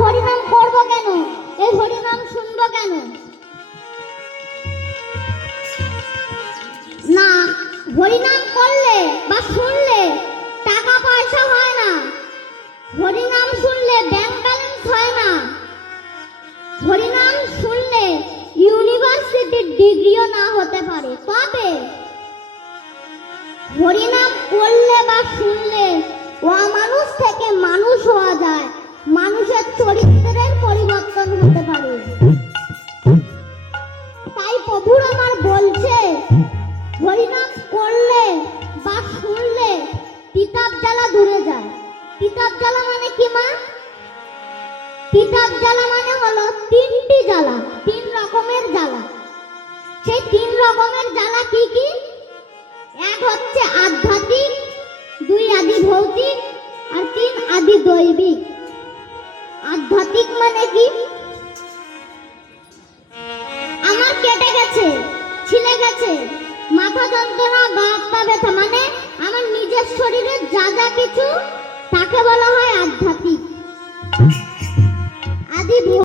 হরিনাম করব কেন, এই হরিনাম শুনবো কেন? না, হরিনাম করলে বা শুনলে টাকা পয়সা হয় না, হরিনাম শুনলে ব্যাংক ব্যালেন্স হয় না, হরিনাম শুনলে ইউনিভার্সিটির ডিগ্রিও না হতে পারে। তবে হরিনাম করলে বা শুনলে অমানুষ থেকে মানুষ হওয়া যায়, মানুষের চরিত্রের পরিবর্তন হতে পারে। তাই প্রভুর আমার বলছে, হরিনাম করলে বা শুনলে পিতাব জ্বালা দূরে যায়। পিতাব জ্বালা মানে কি মা? পিতাব জ্বালা মানে হলো তিনটি জ্বালা, তিন রকমের জ্বালা। সেই তিন রকমের জ্বালা কি কি? এক হচ্ছে আধ্যাত্মিক, দুই আদি ভৌতিক, আর তিন আদি দৈবিক। আধ্যাত্মিক মানে কি? আমার কেটে গেছে, ছিলে গেছে, মাথা যন্ত্রণা, গা হাত পা ব্যথা, মানে আমার নিজের শরীরে যা যা কিছু, তাকে বলা হয় আধ্যাত্মিক। আদি